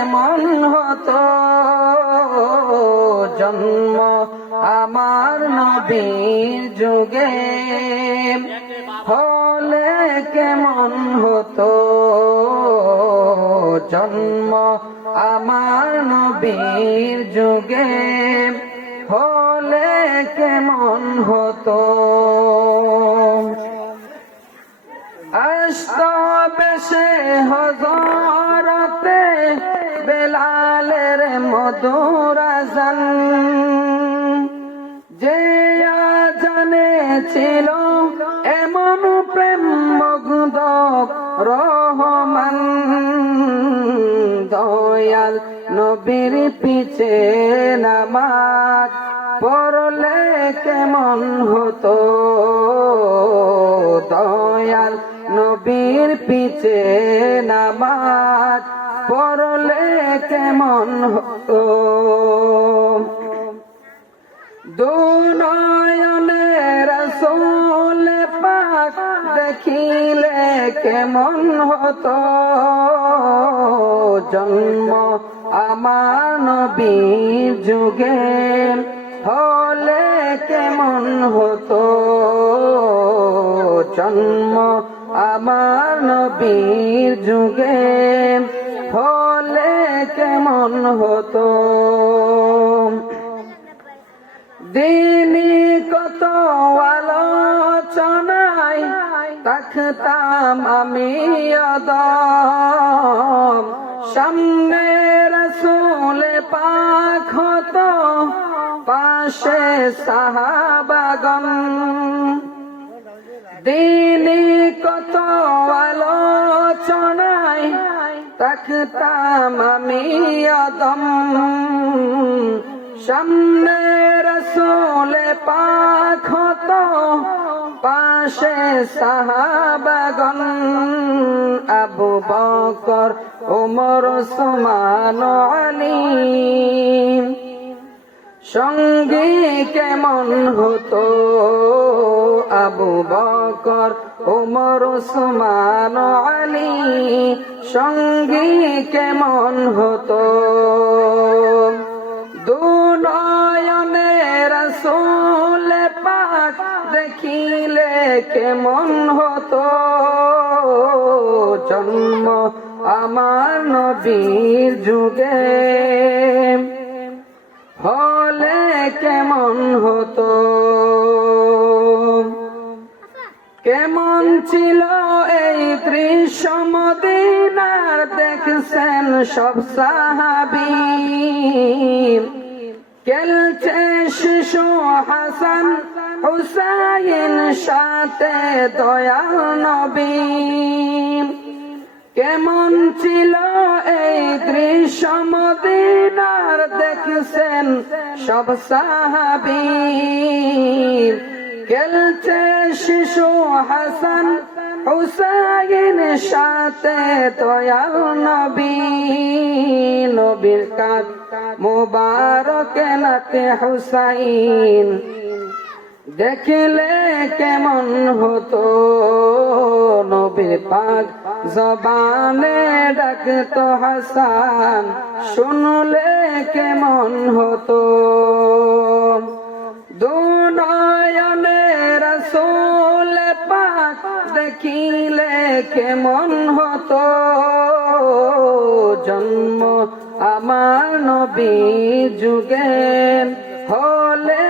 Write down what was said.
কেমন হতো? জন্ম আমার নবীর যুগে। হলে কেমন হতো? জন্ম আমার নবীর যুগে। হলে কেমন হতো? আসত বেশে হজরতে বেলালের মধুরাজন যে জানে ছিল এমন প্রেম মুগ্ধ রহমান। দয়াল নবীর পিছে নামাজ পড়লে কেমন হতো? দয়াল নবীর পিছে নামাজ পড়লে কেমন হতো? দুনয়নে রসুল পাক দেখিলে কেমন হতো? জন্ম আমার নবীর যুগে হলে কেমন হতো? জন্ম আমার নবীর যুগে হলে কেমন হতো? দিনী কত আলোচনায় তাকতাম আমি অদম। সামনে রসুলে পাক হতো পাশে সাহাবাগন দিনী তাকতাম আমি অদম সামনে রসোলে পাক হতো পাশে সাহাবাগন আবু বকর ওমর সুমান আলী সঙ্গী কেমন হতো? আবু বকর ওমর সুমান আলী, সঙ্গী কেমন হতো? পাক দেখিলে কেমন হতো? জন্ম আমার নবীর যুগে। হলে কেমন হতো? কেমন ছিল এই দৃশ্য মদিনার দেখছেন সব সাহাবি। খেলছে শিশু হাসান হুসাইন সাথে দয়াল নবী। কেমন ছিল এই দৃশ্য মদিনার দেখছেন সব সাহাবি খেলছে শিশু হাসান হুসাইন সাথে দয়াল নবী। নবীর কাত মুবারক নাতে হুসাইন। দেখলে কেমন হতো? নবীর পাক জবানে ডাকতো হাসান, শুনলে কেমন হতো? দুনয়নে রসুল পাক দেখিলে কেমন হতো? জন্ম আমার নবী যুগে হলে